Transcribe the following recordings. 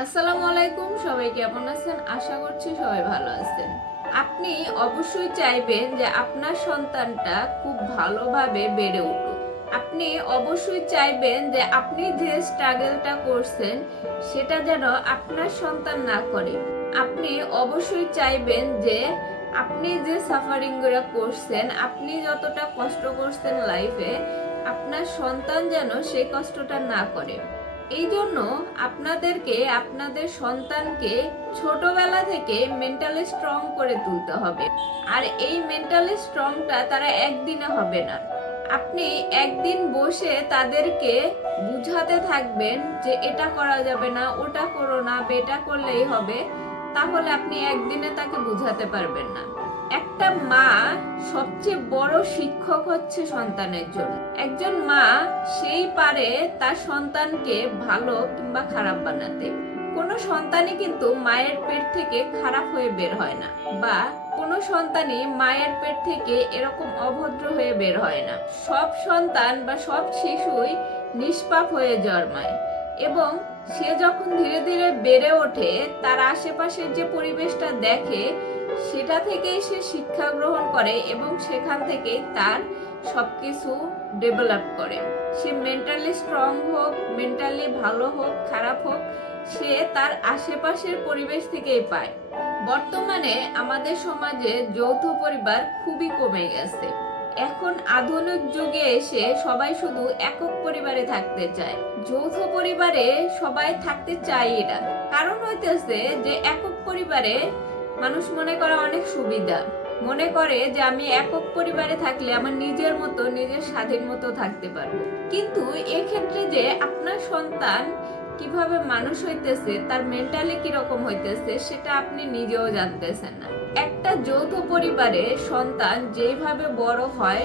আসসালামু আলাইকুম, সবাই কেমন আছেন? আশা করছি সবাই ভালো আছেন। আপনি অবশ্যই চাইবেন যে আপনার সন্তানটা খুব ভালোভাবে বেড়ে উঠুক। আপনি অবশ্যই চাইবেন যে আপনি যে স্ট্রাগলটা করছেন সেটা যেন আপনার সন্তান না করে। আপনি অবশ্যই চাইবেন যে আপনি যে সাফারিং গুলো করছেন, আপনি যতটা কষ্ট করছেন লাইফে, আপনার সন্তান যেন সেই কষ্টটা না করে। এই জন্য আপনাদেরকে আপনাদের সন্তানকে ছোটবেলা থেকে মেন্টালি স্ট্রং করে তুলতে হবে। আর এই মেন্টালি স্ট্রংটা তারা একদিনে হবে না। আপনি একদিন বসে তাদেরকে বুঝাতে থাকবেন যে এটা করা যাবে না, ওটা করো না, এটা করলেই হবে, তাহলে আপনি একদিনে তাকে বুঝাতে পারবেন না। একটা মা সবচেয়ে বড় শিক্ষক হচ্ছে সন্তানের জন্য। একজন মা সেই পারে তার সন্তানকে ভালো কিংবা খারাপ বানাতে। কোনো সন্তানই কিন্তু মায়ের পেট থেকে খারাপ হয়ে বের হয় না, বা কোনো সন্তানই মায়ের পেট থেকে এরকম অভদ্র হয়ে বের হয় না। সব সন্তান বা সব শিশুই নিষ্পাপ হয়ে জন্মায়, এবং সে যখন ধীরে ধীরে বেড়ে ওঠে, তার আশেপাশের যে পরিবেশটা দেখে সেটা থেকেই সে শিক্ষা গ্রহণ করে, এবং সেখান থেকেই তার সবকিছু ডেভেলপ করে। সে মেন্টালি স্ট্রং হোক, মেন্টালি ভালো হোক, খারাপ হোক, সে তার আশেপাশের পরিবেশ থেকেই পায়। বর্তমানে আমাদের সমাজে যৌথ পরিবার খুবই কমে গেছে। এখন আধুনিক যুগে এসে সবাই শুধু একক পরিবারে থাকতে চায়। যৌথ পরিবারে সবাই থাকতে চায় না। কারণ হইতেছে যে একক পরিবারে মানুষ মনে করে অনেক সুবিধা, মনে করে যে আমি একক পরিবারে থাকলে আমার নিজের মতো, নিজের স্বাধীন মতো থাকতে পারবো। কিন্তু এক্ষেত্রে যে আপনার সন্তান কিভাবে মানুষ হইতেছে, তার মেন্টালি কিরকম হইতেছে, সেটা আপনি নিজেও জানতেছেন না। একটা যৌথ পরিবারে সন্তান যেভাবে বড় হয়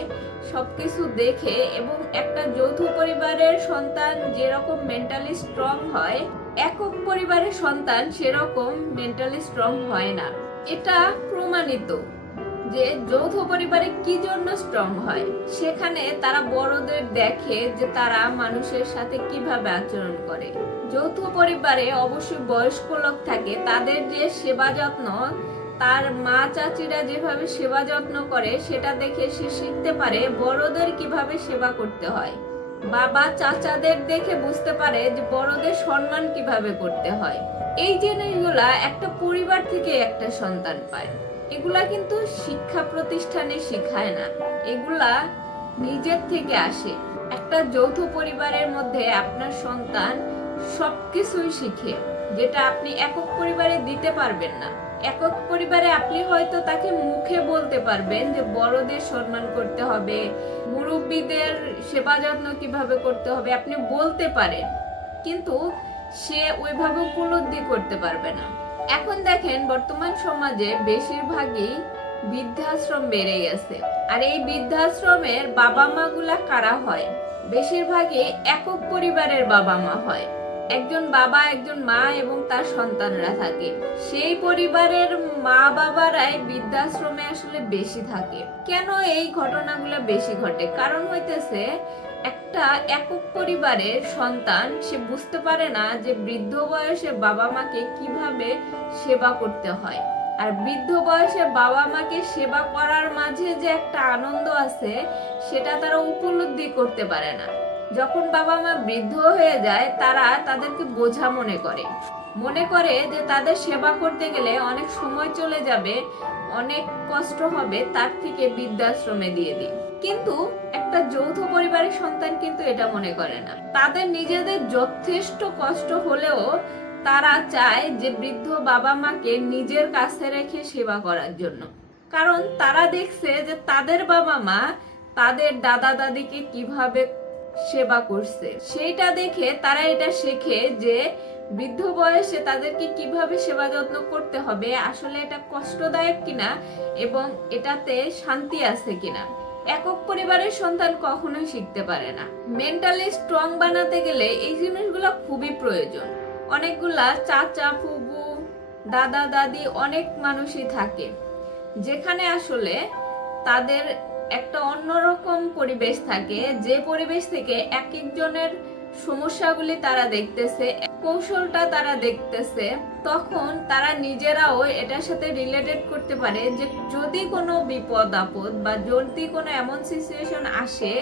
সবকিছু দেখে, এবং একটা যৌথ পরিবারের সন্তান যেরকম মেন্টালি স্ট্রং হয়, একক পরিবারের সন্তান সেরকম মেন্টালি স্ট্রং হয় না। এটা প্রমাণিত যে যৌথ পরিবারে কি জন্য স্ট্রং হয়। সেখানে তারা বড়দের দেখে যে তারা মানুষের সাথে কিভাবে আচরণ করে। যৌথ পরিবারে অবশ্যই বয়স্ক লোক থাকে, তাদের যে সেবা যত্ন, তার মা চাচিরা যেভাবে সেবা যত্ন করে, সেটা দেখে সে শিখতে পারে বড়দের কিভাবে সেবা করতে হয়। বাবা চাচাদের দেখে বুঝতে পারে যে বড়দের সম্মান কিভাবে করতে হয়। এই জিনিসগুলা একটা পরিবার থেকে একটা সন্তান পায়। এগুলা কিন্তু শিক্ষা প্রতিষ্ঠানে শিখায় না, এগুলা নিজের থেকে আসে। একটা যৌথ পরিবারের মধ্যে আপনার সন্তান সবকিছুই শিখে, যেটা আপনি একক পরিবারে দিতে পারবেন না। একক পরিবারে আপনি হয়তো তাকে মুখে বলতে পারবেন যে বড়দের সম্মান করতে হবে, মুরব্বীদের সেবা যত্ন কিভাবে করতে হবে, আপনি বলতে পারেন, কিন্তু সে ওইভাবে উপলব্ধি করতে পারবে না। এখন দেখেন বর্তমান সমাজে বেশিরভাগই বৃদ্ধাশ্রম বেড়ে গেছে। আর এই বৃদ্ধাশ্রমের বাবা মা গুলা কারা হয়? বেশিরভাগই একক পরিবারের বাবা মা হয়। একজন বাবা, একজন মা এবং তার সন্তানরা থাকে। সেই পরিবারের মা বাবারাই বৃদ্ধাশ্রমে আসলে বেশি থাকে। কেন এই ঘটনাগুলো বেশি ঘটে? কারণ হইতেছে একটা একক পরিবারের সন্তান সে বুঝতে পারে না যে বৃদ্ধ বয়সে বাবা মাকে কিভাবে সেবা করতে হয়। আর বৃদ্ধ বয়সে বাবা মাকে সেবা করার মাঝে যে একটা আনন্দ আছে, সেটা তারা উপলব্ধি করতে পারে না। যখন বাবা মা বৃদ্ধ হয়ে যায়, তারা তাদেরকে বোঝা মনে করে, যে তাদের সেবা করতে গেলে অনেক সময় চলে যাবে, অনেক কষ্ট হবে, তার থেকে বৃদ্ধাশ্রমে দিয়ে দিই। কিন্তু একটা যৌথ পরিবারের সন্তান কিন্তু এটা মনে করে না। তাদের নিজেদের যথেষ্ট কষ্ট হলেও তারা চায় যে বৃদ্ধ বাবা মাকে নিজের কাছে রেখে সেবা করার জন্য। কারণ তারা দেখছে যে তাদের বাবা মা তাদের দাদা দাদিকে কিভাবে সেবা করছে, সেইটা দেখে তারা এটা শেখে যে বৃদ্ধ বয়সে তাদেরকে কিভাবে সেবা যত্ন করতে হবে, আসলে এটা কষ্টদায়ক কিনা এবং এটাতে শান্তি আছে কিনা। একক পরিবারের সন্তান কখনোই শিখতে পারে না। মেন্টালি স্ট্রং বানাতে গেলে এই জিনিসগুলো খুবই প্রয়োজন। অনেকগুলা চাচা, ফুবু, দাদা, দাদি, অনেক মানুষই থাকে যেখানে আসলে তাদের একটা অন্যরকম পরিবেশ থাকে, যে পরিবেশ থেকে এক একজনের সমস্যাগুলি তারা দেখতেছে, কৌশলটা তারা দেখতেছে, তখন তারা নিজেরাও এটার সাথে রিলেটেড করতে পারে যে যদি কোনো বিপদ আপদ বা যদি কোনো এমন সিচুয়েশন আসে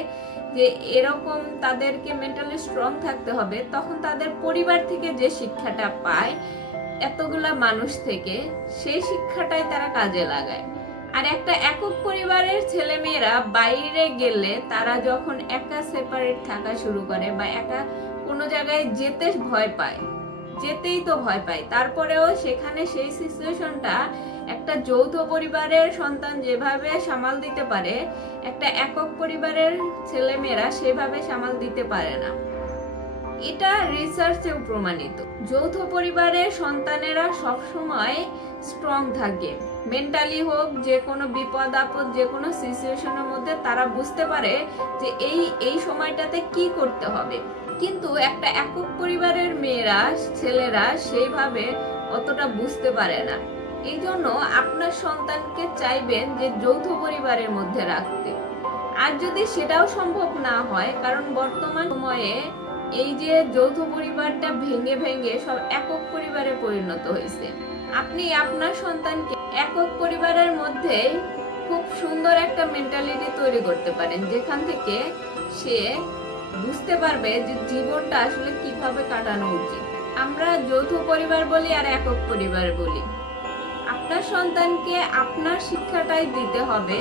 যে এরকম তাদেরকে মেন্টালি স্ট্রং থাকতে হবে, তখন তাদের পরিবার থেকে যে শিক্ষাটা পায় এতগুলা মানুষ থেকে, সেই শিক্ষাটাই তারা কাজে লাগায়। আর একটা একক পরিবারের ছেলেমেয়েরা বাইরে গেলে তারা যখন একা সেপারেট থাকা শুরু করে বা একা কোনো জায়গায় যেতে ভয় পায়, যেতেই তো ভয় পায়, তারপরেও সেখানে সেই সিচুয়েশনটা একটা যৌথ পরিবারের সন্তান যেভাবে সামাল দিতে পারে, একটা একক পরিবারের ছেলেমেয়েরা সেভাবে সামাল দিতে পারে না। এটা রিসার্চেও প্রমাণিত। যৌথ পরিবারের সন্তানেরা সবসময় স্ট্রং থাকে, মেন্টালি হোক, যে কোনো বিপদ আপদ যে কোনো সিচুয়েশনের মধ্যে তারা বুঝতে পারে যে এই সময়টাতে কি করতে হবে। কিন্তু একটা একক পরিবারের মেয়েরা ছেলেরা সেইভাবে অতটা বুঝতে পারে না। এই জন্য আপনার সন্তানকে চাইবেন যে যৌথ পরিবারের মধ্যে রাখতে। আর যদি সেটাও সম্ভব না হয়, কারণ বর্তমান সময়ে এই যে যৌথ পরিবারটা ভেঙে ভেঙে সব একক পরিবারে পরিণত হয়েছে, আপনি আপনার সন্তানকে একক পরিবারের মধ্যে খুব সুন্দর একটা মেন্টালিটি তৈরি করতে পারেন, যেখান থেকে সে বুঝতে পারবে যে জীবনটা আসলে কিভাবে কাটানো উচিত। আমরা যৌথ পরিবার বলি আর একক পরিবার বলি। আপনার সন্তানকে আপনার শিক্ষাটাই দিতে হবে।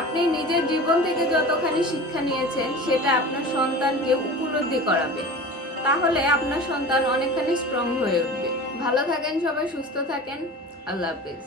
আপনি নিজের জীবন থেকে যতখানি শিক্ষা নিয়েছেন সেটা আপনার সন্তানকে উপলব্ধি করাবেন, তাহলে আপনার সন্তান অনেকখানি স্ট্রং হয়ে উঠবে। ভালো থাকেন সবাই, সুস্থ থাকেন। আল্লাহ হাফেজ।